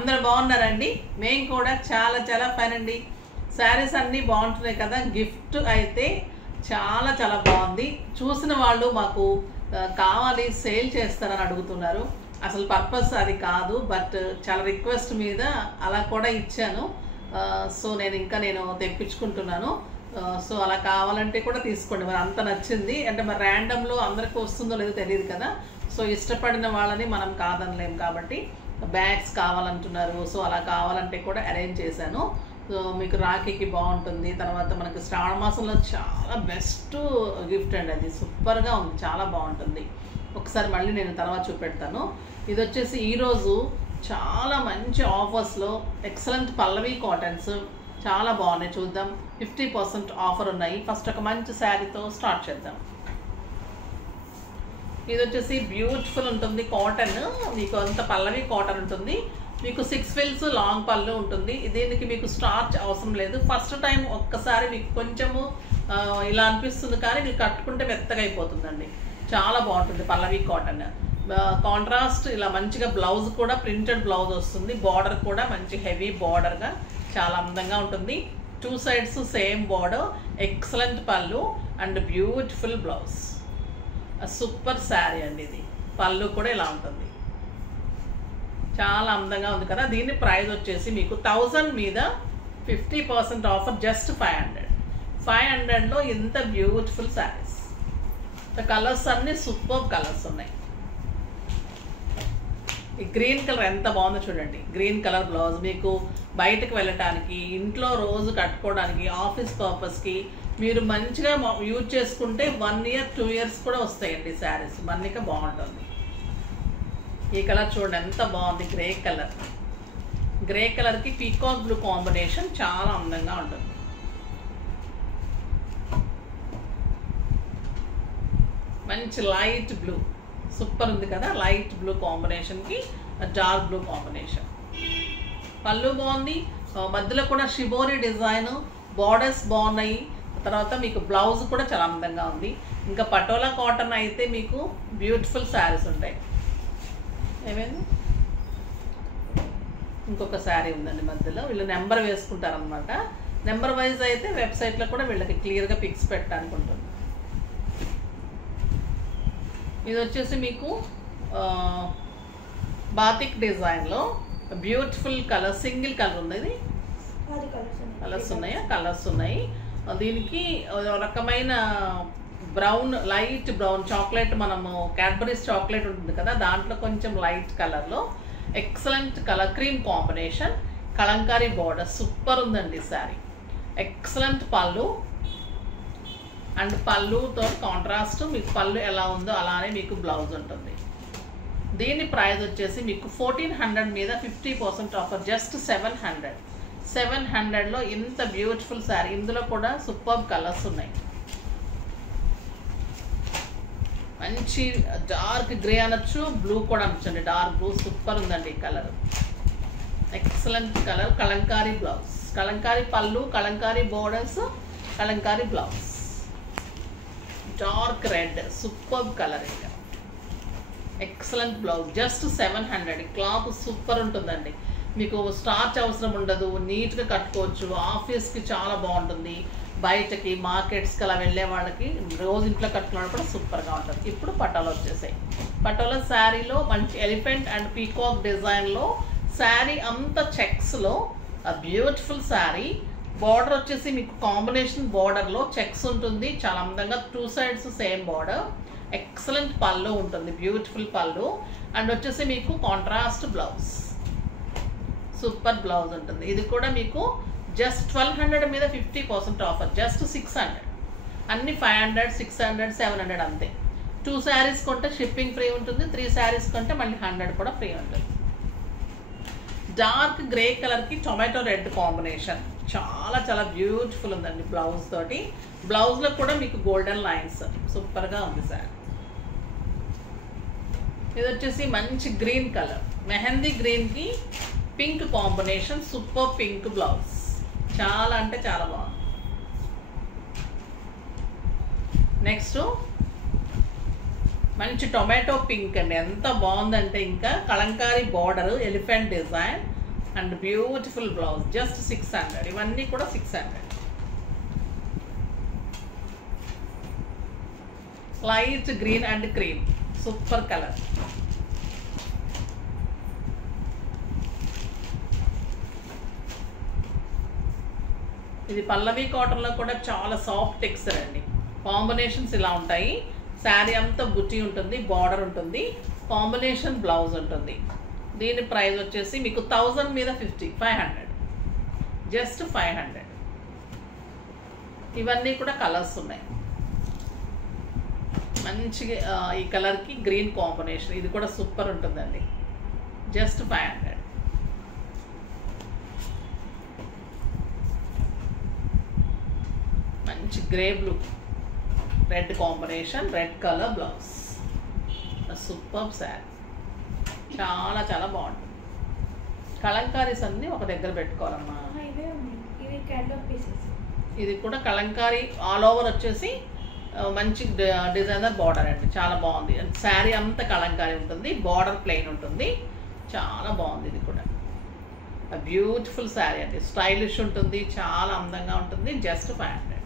అందరూ బాగున్నారండి. మేము కూడా చాలా చాలా ఫైన్ అండి. శారీస్ అన్నీ బాగుంటున్నాయి కదా. గిఫ్ట్ అయితే చాలా చాలా బాగుంది. చూసిన వాళ్ళు మాకు కావాలి సేల్ చేస్తారని అడుగుతున్నారు. అసలు పర్పస్ అది కాదు, బట్ చాలా రిక్వెస్ట్ మీద అలా కూడా ఇచ్చాను. సో నేను తెప్పించుకుంటున్నాను. సో అలా కావాలంటే కూడా తీసుకోండి. మరి అంత నచ్చింది అంటే మరి ర్యాండమ్లో అందరికీ వస్తుందో లేదో తెలియదు కదా. సో ఇష్టపడిన వాళ్ళని మనం కాదనలేం కాబట్టి బ్యాగ్స్ కావాలంటున్నారు. సో అలా కావాలంటే కూడా అరేంజ్ చేశాను. సో మీకు రాఖీకి బాగుంటుంది. తర్వాత మనకి శ్రావణ మాసంలో చాలా బెస్ట్ గిఫ్ట్ అండి. అది సూపర్గా ఉంది, చాలా బాగుంటుంది. ఒకసారి మళ్ళీ నేను తర్వాత చూపెడతాను. ఇది వచ్చేసి ఈరోజు చాలా మంచి ఆఫర్స్లో ఎక్సలెంట్ పల్లవి కాటన్స్ చాలా బాగున్నాయి. చూద్దాం. 50% ఆఫర్ ఉన్నాయి. ఫస్ట్ ఒక మంచి శారీతో స్టార్ట్ చేద్దాం. ఇది వచ్చేసి బ్యూటిఫుల్ ఉంటుంది కాటన్. మీకు అంత పల్లవి కాటన్ ఉంటుంది. మీకు 6 ఫిల్స్ లాంగ్ పళ్ళు ఉంటుంది. దీనికి మీకు స్టార్చ్ అవసరం లేదు. ఫస్ట్ టైం ఒక్కసారి మీకు కొంచెము ఇలా అనిపిస్తుంది, కానీ మీరు కట్టుకుంటే మెత్తగా అయిపోతుందండి. చాలా బాగుంటుంది పల్లవి కాటన్. కాంట్రాస్ట్ ఇలా మంచిగా బ్లౌజ్ కూడా ప్రింటెడ్ బ్లౌజ్ వస్తుంది. బార్డర్ కూడా మంచి హెవీ బార్డర్గా చాలా అందంగా ఉంటుంది. 2 సైడ్స్ సేమ్ బార్డర్, ఎక్సలెంట్ పళ్ళు and beautiful blouse. Super sari అండి. ఇది పళ్ళు కూడా ఇలా ఉంటుంది, చాలా అందంగా ఉంది కదా. దీని ప్రైస్ వచ్చేసి మీకు 1000 మీద 50% ఆఫర్, జస్ట్ 500. 500లో ఇంత బ్యూటిఫుల్ శారీస్. కలర్స్ అన్ని సూపర్ కలర్స్ ఉన్నాయి. ఈ గ్రీన్ కలర్ ఎంత బాగుందో చూడండి. గ్రీన్ కలర్ బ్లౌజ్ మీకు బయటకు వెళ్ళటానికి, ఇంట్లో రోజు కట్టుకోవడానికి, ఆఫీస్ పర్పస్కి మీరు మంచిగా యూజ్ చేసుకుంటే 1 ఇయర్ 2 ఇయర్స్ కూడా వస్తాయండి శారీస్. మన్నిక బాగుంటుంది. ఈ కలర్ చూడండి ఎంత బాగుంది. గ్రే కలర్, గ్రే కలర్కి పీకాక్ బ్లూ కాంబినేషన్ చాలా అందంగా ఉంటుంది. మంచి లైట్ బ్లూ సూపర్ ఉంది కదా. లైట్ బ్లూ కాంబినేషన్కి డార్క్ బ్లూ కాంబినేషన్. పళ్ళు బాగుంది. మధ్యలో కూడా షిబోరి డిజైన్, బార్డర్స్ బాగున్నాయి. తర్వాత మీకు బ్లౌజ్ కూడా చాలా అందంగా ఉంది. ఇంకా పటోలా కాటన్ అయితే మీకు బ్యూటిఫుల్ శారీస్ ఉంటాయి. ఏమైంది, ఇంకొక శారీ ఉందండి మధ్యలో. వీళ్ళు నెంబర్ వేసుకుంటారనమాట. నెంబర్ వైజ్ అయితే వెబ్సైట్లో కూడా వీళ్ళకి క్లియర్గా పిక్స్ పెట్టడానికి ఉంటుంది. ఇది వచ్చేసి మీకు బాతిక్ డిజైన్లో బ్యూటిఫుల్ కలర్, సింగిల్ కలర్ ఉంది. ఇది కలర్స్ ఉన్నాయా? కలర్స్ ఉన్నాయి. దీనికి రకమైన బ్రౌన్, లైట్ బ్రౌన్ చాక్లెట్, మనము క్యాడ్బరీస్ చాక్లెట్ ఉంటుంది కదా, దాంట్లో కొంచెం లైట్ కలర్లో excellent colour cream combination, Kalamkari border. Super ఉందండి శారీ. ఎక్సలెంట్ పళ్ళు అండ్ పళ్ళుతో కాంట్రాస్ట్ మీకు పళ్ళు ఎలా ఉందో అలానే మీకు బ్లౌజ్ ఉంటుంది. దీని ప్రైస్ వచ్చేసి మీకు 1400 మీద 50% ఆఫర్, జస్ట్ 700. 700లో ఇంత బ్యూటిఫుల్ శారీ. ఇందులో కూడా సూపర్ కలర్స్ ఉన్నాయి. మంచి డార్క్ గ్రే అనొచ్చు, బ్లూ కూడా అనొచ్చండి. డార్క్ బ్లూ సూపర్ ఉందండి ఈ colour. Excellent colour. Kalamkari blouse, Kalamkari పళ్ళు, Kalamkari borders, Kalamkari blouse. Dark red super colour. ఇంకా excellent blouse, just 700. Cloth super ఉంటుందండి. మీకు స్టార్చ్ అవసరం ఉండదు, నీట్గా కట్టుకోవచ్చు. ఆఫీస్కి చాలా బాగుంటుంది. బయటకి మార్కెట్స్కి అలా వెళ్ళే వాళ్ళకి రోజు ఇంట్లో కట్టుకున్నప్పుడు కూడా సూపర్గా ఉంటుంది. ఇప్పుడు పటోలా వచ్చేసాయి. పటోలా శారీలో మంచి ఎలిఫెంట్ అండ్ పీకాక్ డిజైన్లో శారీ అంతా చెక్స్లో బ్యూటిఫుల్ శారీ. బార్డర్ వచ్చేసి మీకు కాంబినేషన్ బార్డర్లో చెక్స్ ఉంటుంది, చాలా అందంగా. 2 సైడ్స్ సేమ్ బార్డర్. ఎక్సలెంట్ పళ్ళు ఉంటుంది, బ్యూటిఫుల్ పళ్ళు. అండ్ వచ్చేసి మీకు కాంట్రాస్ట్ బ్లౌజ్, సూపర్ బ్లౌజ్ ఉంటుంది. ఇది కూడా మీకు జస్ట్ 1200 మీద 50% ఆఫర్, జస్ట్ 600. అన్ని 500, 600, 700 అంతే. 2 శారీస్ కొంటే షిప్పింగ్ ఫ్రీ ఉంటుంది. 3 శారీస్ కొంటే మళ్ళీ 100 కూడా ఫ్రీ ఉంటుంది. డార్క్ గ్రే కలర్కి టొమాటో రెడ్ కాంబినేషన్ చాలా చాలా బ్యూటిఫుల్ ఉందండి బ్లౌజ్ తోటి. బ్లౌజ్లో కూడా మీకు గోల్డెన్ లైన్స్, సూపర్గా ఉంది సార్. ఇది వచ్చేసి మంచి గ్రీన్ కలర్, మెహందీ గ్రీన్కి pink combination, super pink blouse. చాలా అంటే చాలా బాగుంది. నెక్స్ట్ మంచి టొమాటో పింక్ అండి. ఎంత బాగుందంటే ఇంకా Kalamkari border, elephant design, and beautiful blouse, just 600. ఇవన్నీ కూడా 600. Light green and cream, super colour. ఇది పల్లవి కాటన్లో కూడా చాలా సాఫ్ట్ టెక్స్చర్ అండి. కాంబినేషన్స్ ఇలా ఉంటాయి. శారీ అంతా బుట్టి ఉంటుంది, బార్డర్ ఉంటుంది, కాంబినేషన్ బ్లౌజ్ ఉంటుంది. దీని ప్రైస్ వచ్చేసి మీకు 1000 మీద 500, జస్ట్ 500. ఇవన్నీ కూడా కలర్స్ ఉన్నాయి. మంచిగా ఈ కలర్కి గ్రీన్ కాంబినేషన్, ఇది కూడా సూపర్ ఉంటుందండి, జస్ట్ 500. మంచి grey blue red combination, red colour blouse, super sari, చాలా చాలా బాగుంటుంది. కలంకారీస్ అన్నీ ఒక దగ్గర పెట్టుకోవాలమ్మా. ఇది కూడా కలంకారీ ఆల్ ఓవర్ వచ్చేసి మంచి డిజైనర్ బార్డర్ అండి, చాలా బాగుంది. శారీ అంతా కలంకారీ ఉంటుంది, బార్డర్ ప్లెయిన్ ఉంటుంది, చాలా బాగుంది. ఇది కూడా బ్యూటిఫుల్ శారీ అండి, స్టైలిష్ ఉంటుంది, చాలా అందంగా ఉంటుంది, జస్ట్ 500.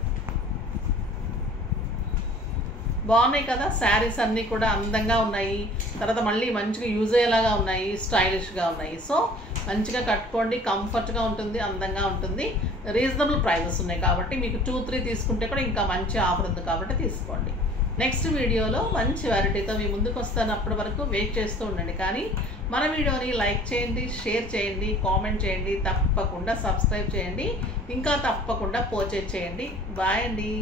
బాగున్నాయి కదా శారీస్ అన్నీ కూడా, అందంగా ఉన్నాయి. తర్వాత మళ్ళీ మంచిగా యూజ్ అయ్యేలాగా ఉన్నాయి, స్టైలిష్గా ఉన్నాయి. సో మంచిగా కట్టుకోండి, కంఫర్ట్గా ఉంటుంది, అందంగా ఉంటుంది. రీజనబుల్ ప్రైజెస్ ఉన్నాయి కాబట్టి మీకు 2-3 తీసుకుంటే కూడా ఇంకా మంచి ఆఫర్ ఉంది కాబట్టి తీసుకోండి. నెక్స్ట్ వీడియోలో మంచి వెరైటీతో మీ ముందుకు వస్తాను. అప్పటి వరకు వెయిట్ చేస్తూ ఉండండి. కానీ మన వీడియోని లైక్ చేయండి, షేర్ చేయండి, కామెంట్ చేయండి, తప్పకుండా సబ్స్క్రైబ్ చేయండి, ఇంకా తప్పకుండా పర్చేజ్ చేయండి. బాయ్ అండి.